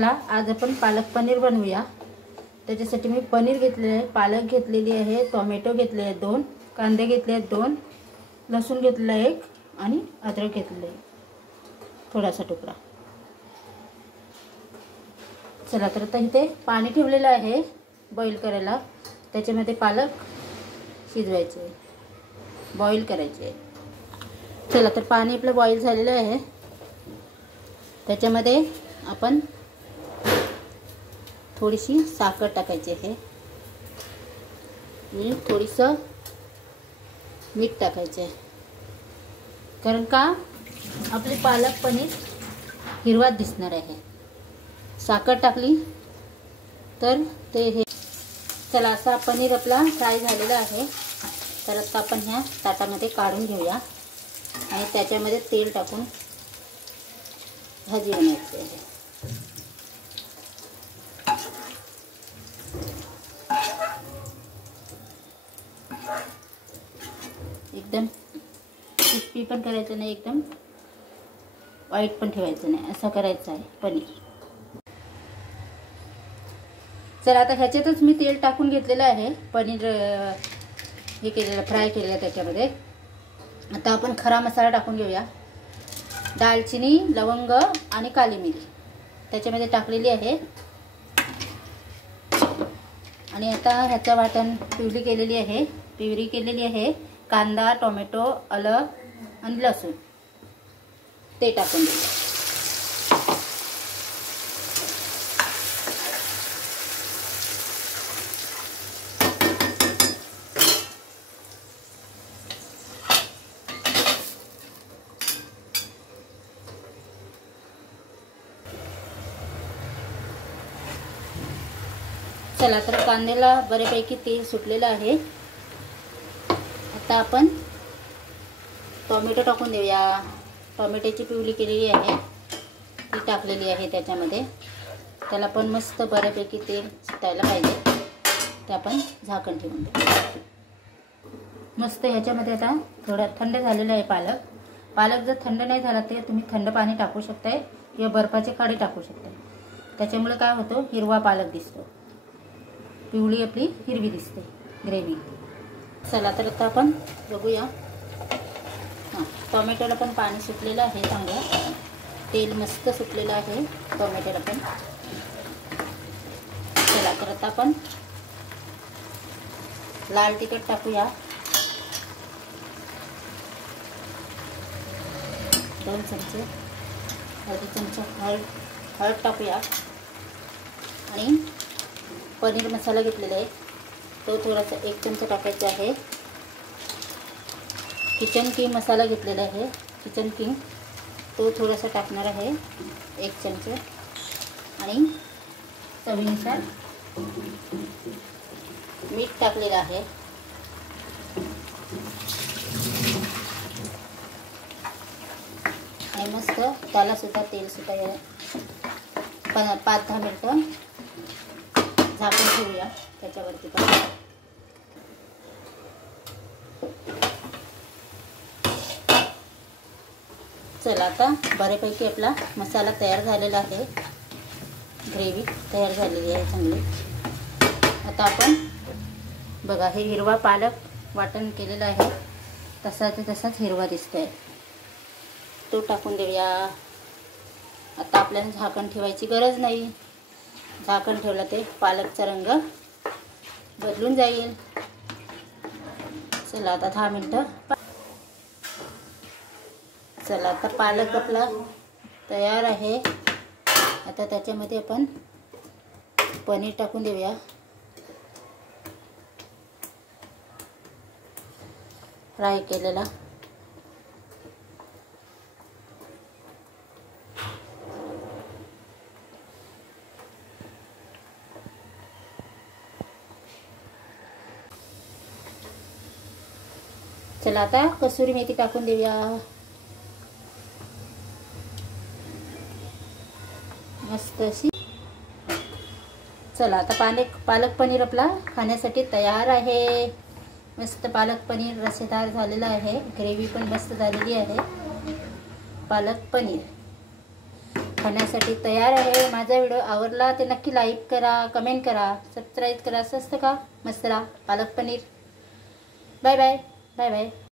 आज आपण पालक पनीर बनवूया। त्याच्यासाठी मी पनीर घेतले आहे, पालक घेतलेली आहे, टोमॅटो घेतले आहेत 2, कांदे घेतले आहेत 2, लसूण घेतलेला आहे 1 आणि अद्रक घेतलेला आहे थोडासा तुकडा। चला तर आता इथे पाणी ठेवलेलं आहे बॉईल करायला। त्याच्यामध्ये पालक शिजवायचे, बॉईल करायचे। चला तर पाणी आपलं बॉईल झालेलं आहे। त्याच्यामध्ये आपण थोडीशी साखर टाकायची आहे आणि थोडीसं मीठ टाकायचे आहे, कारण का आपले पालक पनीर हिरवा दिसणार आहे। साखर टाकली तर ते हे। चला असा पनीर आपला फ्राय झालेला आहे। तर आता आपण ह्या ताटामध्ये काढून घेऊया आणि त्याच्यामध्ये तेल टाकून भाजी बनवायची आहे। एकदम क्रिस्पी पण करायचं नाही, एकदम वाईट पण ठेवायचं नाही, असं करायचं आहे पनीर। चला आता ह्याच्यातच मी तेल टाकून घेतलेलं आहे, पनीर हे केलेलं फ्राय केलेलं त्याच्यामध्ये। आता आपण खडा मसाला टाकून घेऊया। दालचिनी, लवंग आणि काली मिरी त्याच्यामध्ये टाकलेली आहे आणि आता ह्याचं वाटण प्युरी केलेली आहे। कांदा, टोमॅटो, आलं आणि लसूण ते टाकून देऊ। चला तर कांद्याला बऱ्यापैकी तेल सुटलेलं आहे। आता आपण टोमॅटो टाकून देऊया। टोमॅटोची प्युरी केलेली आहे ती टाकलेली आहे त्याच्यामध्ये। त्याला पण मस्त बऱ्यापैकी तेल सुटायला पाहिजे, ते आपण झाकण ठेवून देऊ। मस्त ह्याच्यामध्ये आता थोडा थंड झालेला आहे पालक जर थंड नाही झाला तर तुम्ही थंड पाणी टाकू शकताय किंवा बर्फाचे खडे टाकू शकताय। त्याच्यामुळे काय होतं, हिरवा पालक दिसतो, पिवळी आपली हिरवी दिसते ग्रेव्ही। चला तर आता आपण बघूया। टोमॅटोला पण पाणी सुटलेलं आहे, चांगलं तेल मस्त सुटलेलं आहे टोमॅटोला पण। चला तर आता आपण लाल तिखट टाकूया, 2 चमचे, अर्धा चमचा हळद टाकूया आणि पनीर मसाला घेतलेला आहे तो थोडासा 1 चमचा टाकायचा आहे। किचन किंग मसाला घेतलेला आहे, किचन किंग तो थोडासा टाकणार आहे 1 चमचा आणि चवीनुसार मीठ टाकलेलं आहे। आणि मस्त त्याला सुद्धा तेल सुटायला 5-10 मिनिटं झाकून ठेवूया त्याच्यावरती पण। चला आता बऱ्यापैकी आपला मसाला तयार झालेला आहे, ग्रेव्ही तयार झालेली आहे चांगली। आता आपण बघा, हे हिरवा पालक वाटण केलेला आहे तसाच हिरवा दिसतोय, तो टाकून देऊया। आता आपल्याला झाकण ठेवायची गरज नाही, झाकण ठेवलं ते पालकचा रंग बदलून जाईल। चला आता 10 मिनिटं। चला आता पालक आपला तयार आहे। आता त्याच्यामध्ये आपण पनीर टाकून देऊया। फ्राय केलेला चला आता कसुरी मेथी टाकून देऊया, मस्त अशी। चला आता पालक पनीर आपला खाण्यासाठी तयार आहे। मस्त पालक पनीर रसेदार झालेला आहे, ग्रेव्ही पण मस्त झालेली आहे पालक पनीर। खाण्यासाठी तयार आहे। माझा व्हिडिओ आवडला तर नक्की लाईक करा, कमेंट करा, सबस्क्राईब करा। स्वस्त का मस्त palak paneer. Bye bye bye bye.